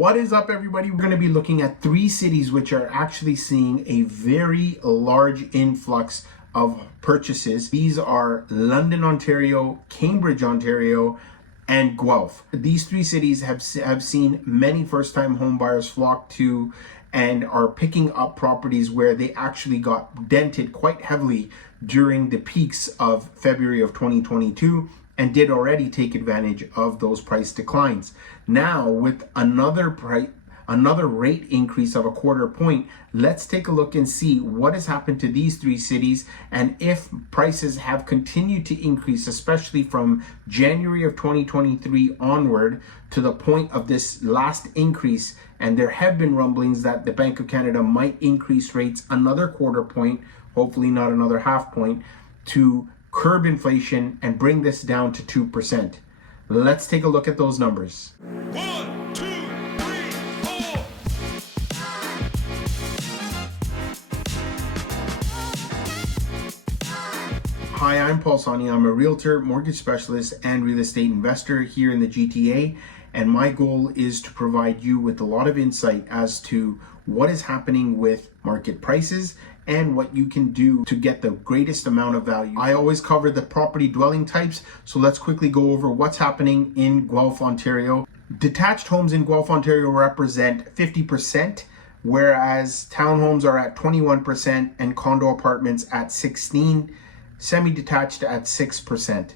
What is up, everybody? We're going to be looking at 3 cities which are actually seeing a very large influx of purchases. These are London, Ontario, Cambridge, Ontario, and Guelph. These 3 cities have seen many first-time home buyers flock to and are picking up properties where they actually got dented quite heavily during the peaks of February of 2022 and did already take advantage of those price declines. Now, with another rate increase of a quarter point, let's take a look and see what has happened to these 3 cities and if prices have continued to increase, especially from January of 2023 onward to the point of this last increase. And there have been rumblings that the Bank of Canada might increase rates another quarter point, hopefully not another half point, to curb inflation and bring this down to 2%. Let's take a look at those numbers. 1, 2, 3, 4. Hi, I'm Paul Sawhney. I'm a realtor, mortgage specialist, and real estate investor here in the GTA. And my goal is to provide you with a lot of insight as to what is happening with market prices and what you can do to get the greatest amount of value. I always cover the property dwelling types, so let's quickly go over what's happening in Guelph, Ontario. Detached homes in Guelph, Ontario represent 50%, whereas townhomes are at 21% and condo apartments at 16%, semi-detached at 6%,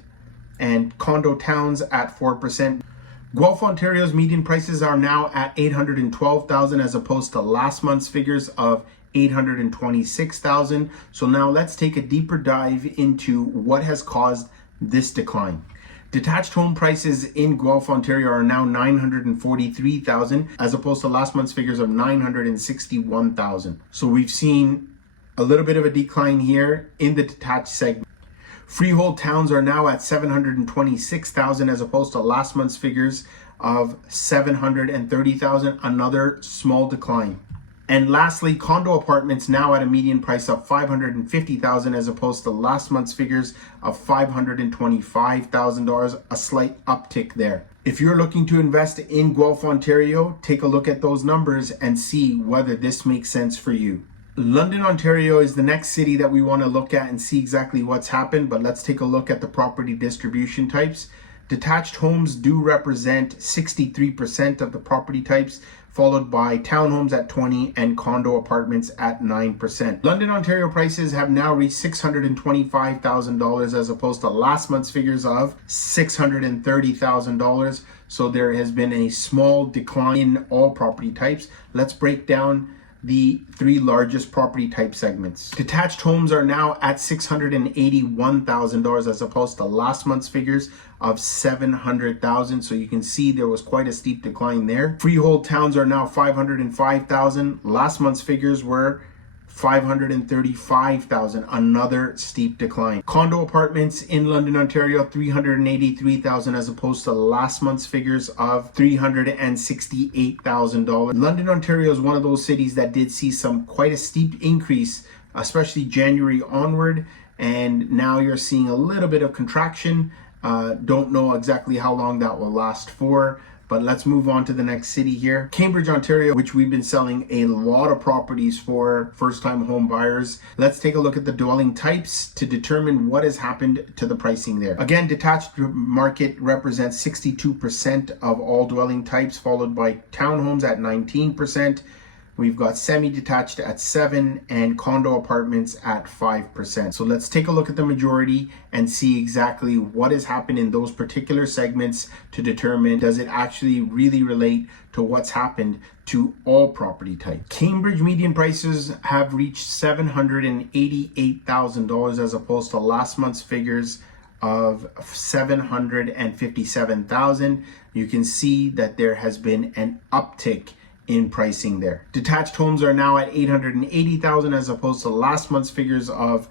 and condo towns at 4%. Guelph, Ontario's median prices are now at $812,000 as opposed to last month's figures of $826,000. So now let's take a deeper dive into what has caused this decline. Detached home prices in Guelph, Ontario are now $943,000 as opposed to last month's figures of $961,000. So we've seen a little bit of a decline here in the detached segment. Freehold towns are now at $726,000 as opposed to last month's figures of $730,000, another small decline. And lastly, condo apartments now at a median price of $550,000 as opposed to last month's figures of $525,000, a slight uptick there. If you're looking to invest in Guelph, Ontario, take a look at those numbers and see whether this makes sense for you. London, Ontario is the next city that we want to look at and see exactly what's happened, but let's take a look at the property distribution types. Detached homes do represent 63% of the property types, followed by townhomes at 20% and condo apartments at 9%. London, Ontario prices have now reached $625,000 as opposed to last month's figures of $630,000. So there has been a small decline in all property types. Let's break down the 3 largest property type segments. Detached homes are now at $681,000 as opposed to last month's figures of $700,000. So you can see there was quite a steep decline there. Freehold towns are now $505,000. Last month's figures were $535,000, another steep decline. Condo apartments in London, Ontario, $383,000 as opposed to last month's figures of $368,000. London, Ontario is one of those cities that did see quite a steep increase, especially January onward, and now you're seeing a little bit of contraction. Don't know exactly how long that will last for. But let's move on to the next city here. Cambridge, Ontario, which we've been selling a lot of properties for first-time home buyers. Let's take a look at the dwelling types to determine what has happened to the pricing there. Again, detached market represents 62% of all dwelling types, followed by townhomes at 19%. We've got semi-detached at 7% and condo apartments at 5%. So let's take a look at the majority and see exactly what has happened in those particular segments to determine, does it actually really relate to what's happened to all property types. Cambridge median prices have reached $788,000 as opposed to last month's figures of $757,000. You can see that there has been an uptick in pricing there. Detached homes are now at $880,000 as opposed to last month's figures of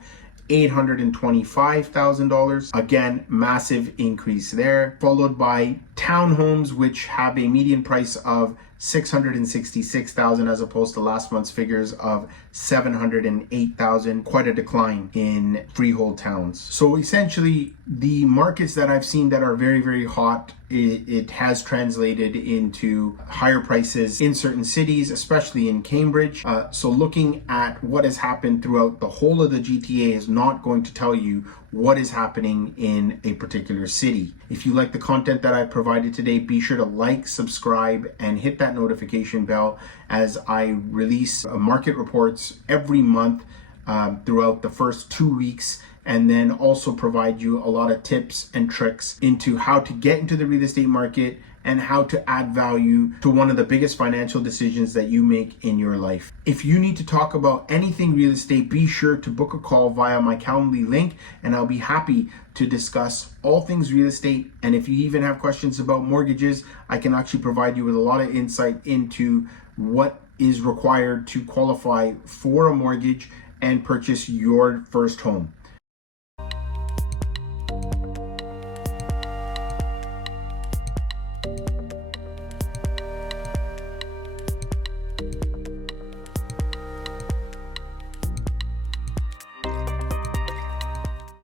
$825,000. Again, massive increase there. Followed by townhomes, which have a median price of 666,000 as opposed to last month's figures of 708,000. Quite a decline in freehold towns. So essentially, the markets that I've seen that are very, very hot, it has translated into higher prices in certain cities, especially in Cambridge. So looking at what has happened throughout the whole of the GTA is not going to tell you what is happening in a particular city. If you like the content that I provided today, be sure to like, subscribe, and hit that notification bell as I release market reports every month throughout the first 2 weeks, and then also provide you a lot of tips and tricks into how to get into the real estate market and how to add value to one of the biggest financial decisions that you make in your life. If you need to talk about anything real estate, be sure to book a call via my Calendly link, and I'll be happy to discuss all things real estate. And if you even have questions about mortgages, I can actually provide you with a lot of insight into what is required to qualify for a mortgage and purchase your first home.